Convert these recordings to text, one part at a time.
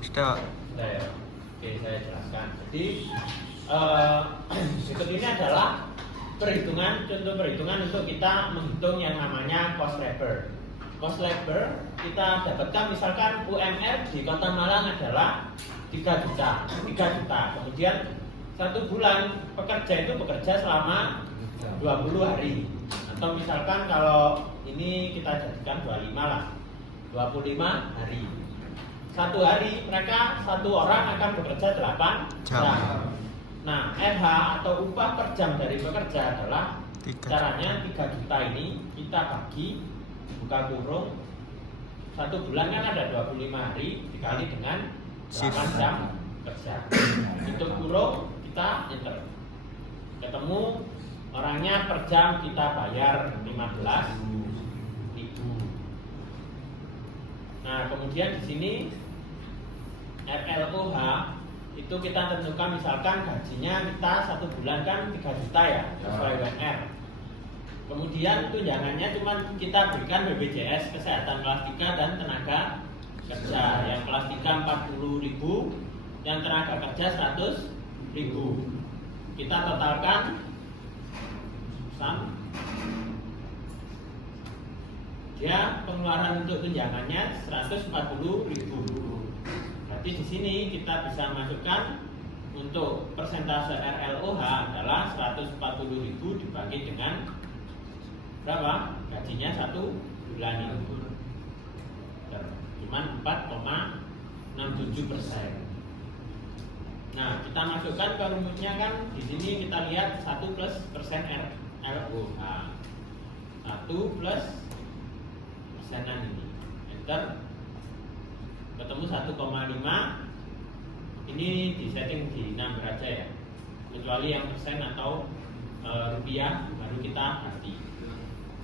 Sudah. Sudah ya. Oke, saya jelaskan. Jadi berikut ini adalah contoh perhitungan untuk kita menghitung yang namanya cost labor. Cost labor kita dapatkan misalkan UMR di Kota Malang adalah 3 juta. Kemudian 1 bulan pekerja itu bekerja selama 20 hari. Atau misalkan kalau ini kita jadikan 25 lah. 25 hari. 1 hari mereka 1 orang akan bekerja 8 jam. Nah, RH atau upah per jam dari pekerja adalah caranya 3 juta ini kita bagi buka kurung 1 bulan kan ada 25 hari dikali dengan 8 jam kerja. Tutup kurung kita enter. Ketemu orangnya per jam kita bayar 15.000. Nah, kemudian di sini RLOH itu kita tentukan misalkan gajinya kita 1 bulan kan 3 juta ya sesuai UMR. Kemudian tunjangannya cuma kita berikan BPJS Kesehatan kelas 3 dan tenaga kerja. Yang kelas 3 40.000, yang tenaga kerja 100.000. Kita totalkan dia pengeluaran untuk tunjangannya 140.000. Berarti di sini kita bisa masukkan untuk persentase RLOH adalah 140.000 dibagi dengan berapa? Gajinya 1 bulan itu. Cuman 4,67%. Nah, kita masukkan ke rumusnya kan di sini kita lihat 1 plus persen RLOH. 1 plus persenan ini. Enter. Ketemu 1,5. Ini disetting di number aja ya, kecuali yang persen atau rupiah baru kita ganti.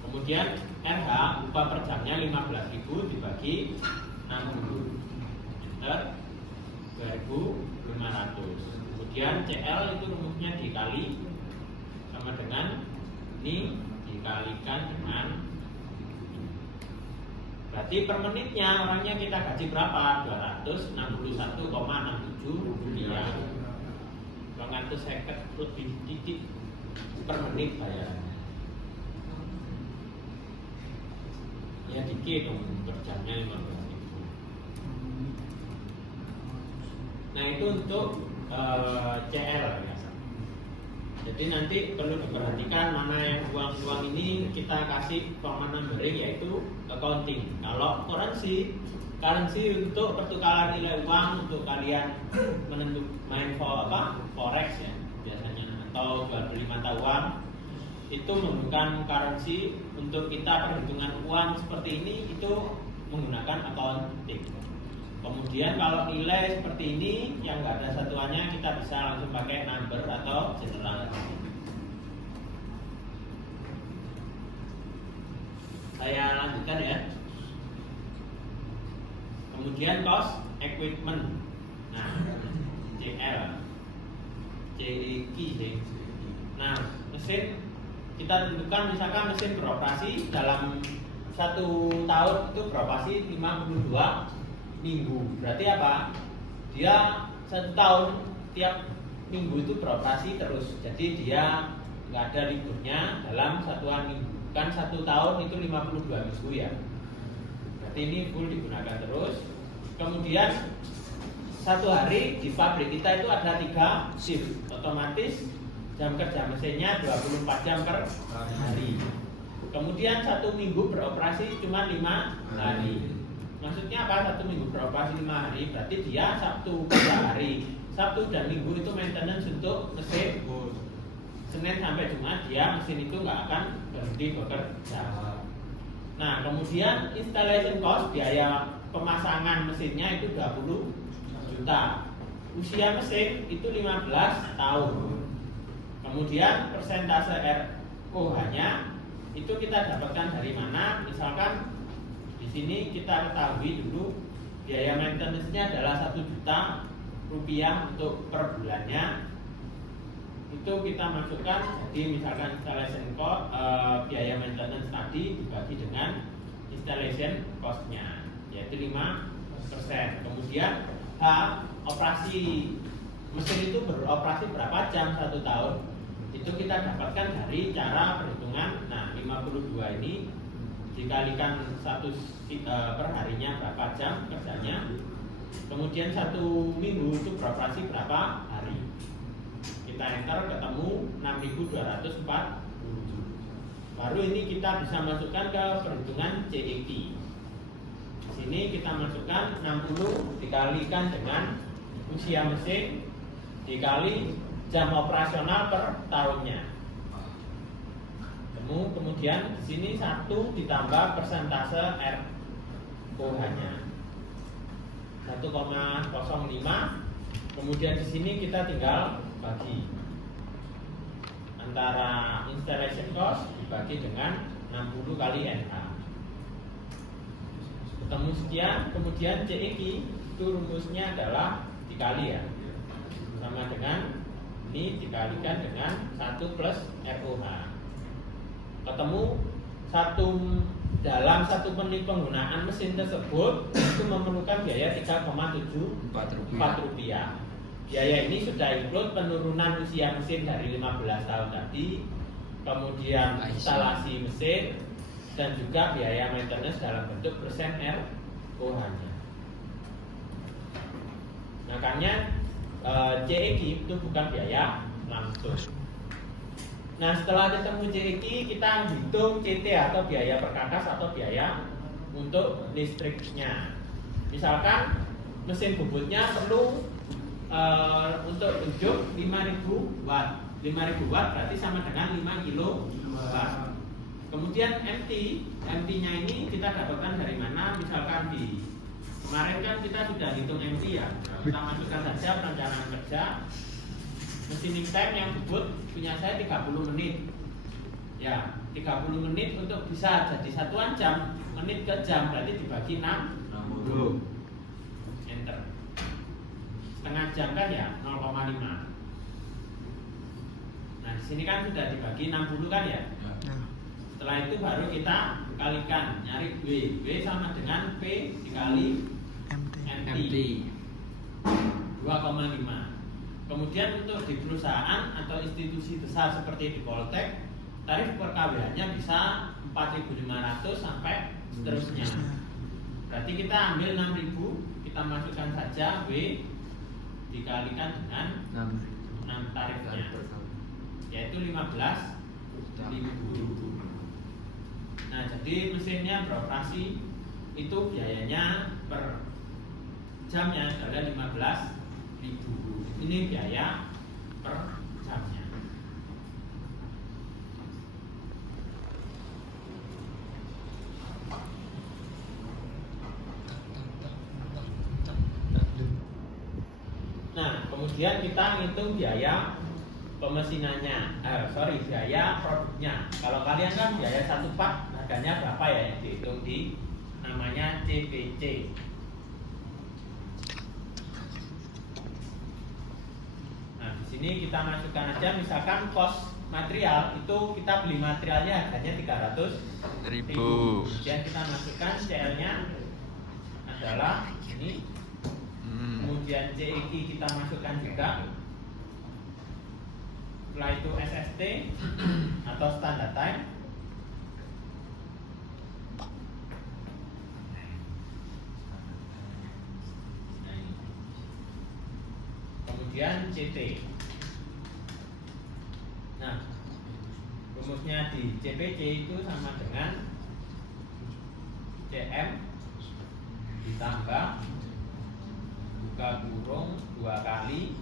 Kemudian RH upah per jamnya 15.000 dibagi 60. Enter. 2.500. Kemudian CL itu rumusnya dikali sama dengan ini dikalikan dengan, berarti per menitnya orangnya kita gaji berapa? 261,67 rupiah. 250 lebih titik per menit bayarannya. Ya dikit dong, per jamnya 15.000. Nah itu untuk CL ya. Jadi nanti perlu diperhatikan mana yang uang-uang ini kita kasih common numbering yaitu accounting. Kalau currency untuk pertukaran nilai uang untuk kalian main forex ya biasanya atau jual beli mata uang itu menggunakan currency. Untuk kita perhitungan uang seperti ini itu menggunakan accounting. Kemudian kalau nilai seperti ini yang nggak ada satuannya kita bisa langsung pakai number atau general. Saya lanjutkan ya. Kemudian cost equipment. Nah, CL, CEQ. Nah, mesin kita tentukan misalkan mesin beroperasi dalam 1 tahun itu beroperasi 52 minggu. Berarti apa? Dia 1 tahun tiap minggu itu beroperasi terus. Jadi dia nggak ada liburnya dalam satuan minggu. Kan 1 tahun itu 52 minggu ya. Berarti ini full digunakan terus. Kemudian 1 hari di pabrik kita itu ada 3 shift. Otomatis jam kerja mesinnya 24 jam per hari. Kemudian 1 minggu beroperasi cuma 5 hari. Maksudnya apa? 1 minggu beroperasi 5 hari, berarti dia Sabtu 3 hari. Sabtu dan Minggu itu maintenance untuk mesin. Senin sampai Jumat dia mesin itu nggak akan berhenti bekerja. Nah, kemudian installation cost, biaya pemasangan mesinnya itu 20 juta. Usia mesin itu 15 tahun. Kemudian persentase ROH-nya itu kita dapatkan dari mana? Misalkan di sini kita ketahui dulu biaya maintenance-nya adalah 1 juta rupiah untuk per bulannya. Itu kita masukkan, jadi misalkan installation cost, biaya maintenance tadi dibagi dengan installation cost-nya, yaitu 5%. Kemudian operasi mesin itu beroperasi berapa jam 1 tahun, itu kita dapatkan dari cara perhitungan. Nah, 52 ini dikalikan per harinya berapa jam kerjanya, kemudian 1 minggu itu beroperasi berapa hari. Kita enter, ketemu 6.240. Baru ini kita bisa masukkan ke perhitungan CEQ. Di sini kita masukkan 60 dikalikan dengan usia mesin dikali jam operasional per tahunnya. Kemudian di sini 1 ditambah persentase ROH-nya 1,05. Kemudian di sini kita tinggal bagi antara installation cost dibagi dengan 60 kali NH. Ketemu sekian. Kemudian CEQ itu rumusnya adalah dikali ya, sama dengan ini dikalikan dengan 1 plus ROH. Ketemu dalam 1 menit penggunaan mesin tersebut itu memerlukan biaya 3,74 rupiah. Biaya ini sudah include penurunan usia mesin dari 15 tahun tadi, kemudian instalasi mesin, dan juga biaya maintenance dalam bentuk persen ROH-nya. Makanya CEQ itu bukan biaya langsung. Nah, setelah ketemu CEQ, kita hitung CT atau biaya perkakas atau biaya untuk listriknya. Misalkan mesin bubutnya perlu untuk ujuk 5.000 watt. 5.000 watt berarti sama dengan 5 kilo watt. Kemudian MT-nya ini kita dapatkan dari mana? Misalkan kemarin kan kita sudah hitung MT ya. Kita masukkan saja perencanaan kerja. Machining time yang bubut punya saya 30 menit. Ya, 30 menit untuk bisa jadi satuan jam, menit ke jam berarti dibagi 60. Enter. Setengah jam kan ya 0,5. Nah, di sini kan sudah dibagi 60 kan ya? Setelah itu baru kita kalikan, nyari W. W sama dengan P dikali MT 2,5. Kemudian untuk di perusahaan atau institusi besar seperti di Poltek, tarif per KWH-nya bisa 4.500 sampai seterusnya. Berarti kita ambil 6.000, kita masukkan saja W dikalikan dengan 6 tarifnya, yaitu 15.000. Nah, jadi mesinnya beroperasi itu biayanya per jamnya adalah 15.000. Ini biaya per jamnya. Nah, kemudian kita ngitung biaya pemesinannya, biaya produknya. Kalau kalian kan biaya 1 part harganya berapa ya yang dihitung di namanya CPC. Nah, di sini kita masukkan aja misalkan cost material itu kita beli materialnya harganya 300.000. Kemudian kita masukkan CL-nya adalah ini. Kemudian CEQ kita masukkan juga. Setelah itu SST atau standard time. Kemudian CT. Nah, rumusnya di CPC itu sama dengan CM ditambah buka kurung 2 kali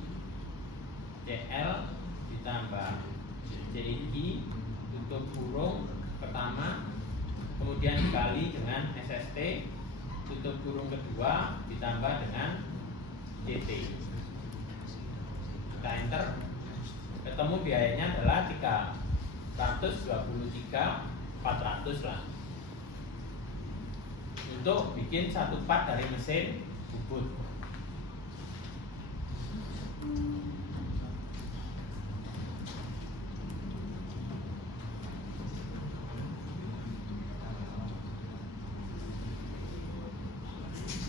CL ditambah CEQ tutup kurung pertama, kemudian dikali dengan SST tutup kurung kedua ditambah dengan CT. Kita enter, ketemu biayanya adalah 323.400 lah untuk bikin 1 part dari mesin bubut.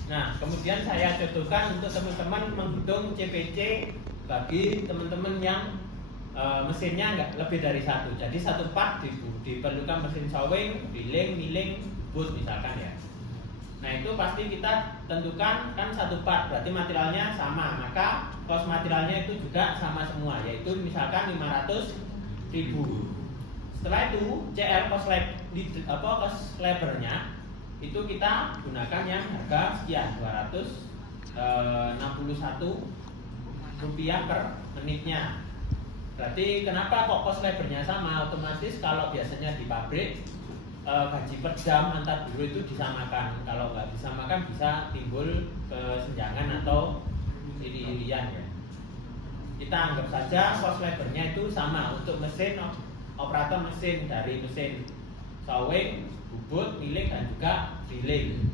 Nah, kemudian saya contohkan untuk teman-teman menghitung CPC bagi teman-teman yang mesinnya nggak lebih dari satu. Jadi satu part diperlukan mesin sowing, drilling, milling, boot misalkan ya. Nah itu pasti kita tentukan kan satu part, berarti materialnya sama, maka cost materialnya itu juga sama semua, yaitu misalkan 500.000. Setelah itu CL cost labornya itu kita gunakan yang harga sekian 261 rupiah per menitnya. Berarti kenapa kok cost labornya sama? Otomatis kalau biasanya di pabrik gaji per jam antar buruh itu disamakan. Kalau nggak disamakan bisa timbul kesenjangan atau iri-irian ya. Kita anggap saja cost labornya itu sama untuk mesin, operator mesin, dari mesin sowing, bubut, milling dan juga drilling.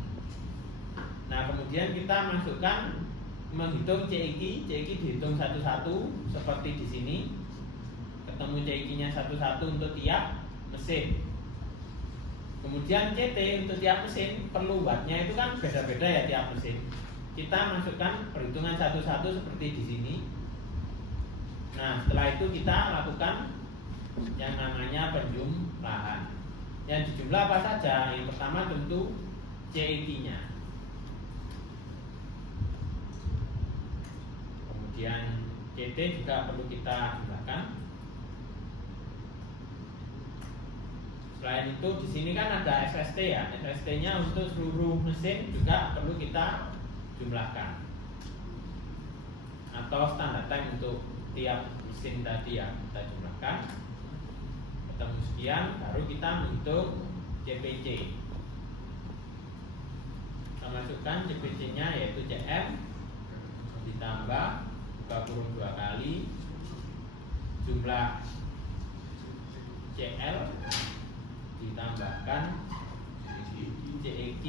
Nah kemudian kita masukkan menghitung CIK dihitung satu-satu seperti di sini. Ketemu CIK-nya satu-satu untuk tiap mesin. Kemudian CT untuk tiap mesin perlu wattnya itu kan beda-beda ya tiap mesin. Kita masukkan perhitungan satu-satu seperti di sini. Nah setelah itu kita lakukan yang namanya penjumlahan. Yang dijumlah apa saja? Yang pertama tentu CIK-nya. Kemudian CT juga perlu kita jumlahkan. Selain itu di sini kan ada SST ya. SST-nya untuk seluruh mesin juga perlu kita jumlahkan. Atau standar time untuk tiap mesin tadi ya kita jumlahkan. Ketemu sekian baru kita menghitung CPC. Kita masukkan CPC-nya yaitu CM ditambah buka kurung 2 kali jumlah CL ditambahkan CEQ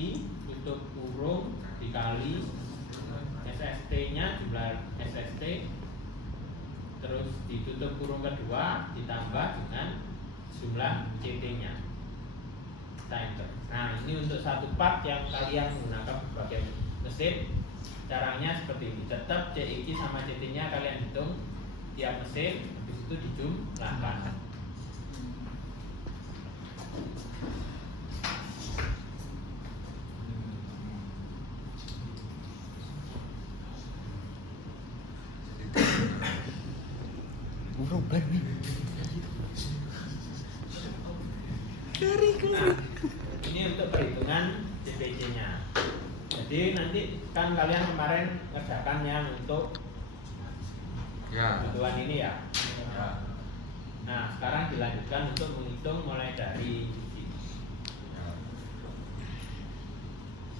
tutup kurung dikali SST-nya, jumlah SST, terus ditutup kurung kedua ditambah dengan jumlah CT-nya. Nah ini untuk satu part yang kalian menggunakan berbagai mesin, caranya seperti ini. Tetap CEQ sama CT-nya kalian hitung tiap mesin, habis itu dijumlahkan. Ini untuk perhitungan CPC-nya. Jadi nanti kan kalian kemarin ngerjakan yang untuk kebutuhan ini ya. Nah sekarang dilanjutkan untuk menghitung mulai dari sini.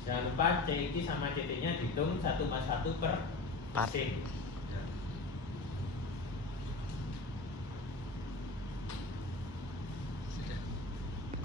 Jangan lupa CIK sama CT-nya dihitung 1 mas 1 per mesin.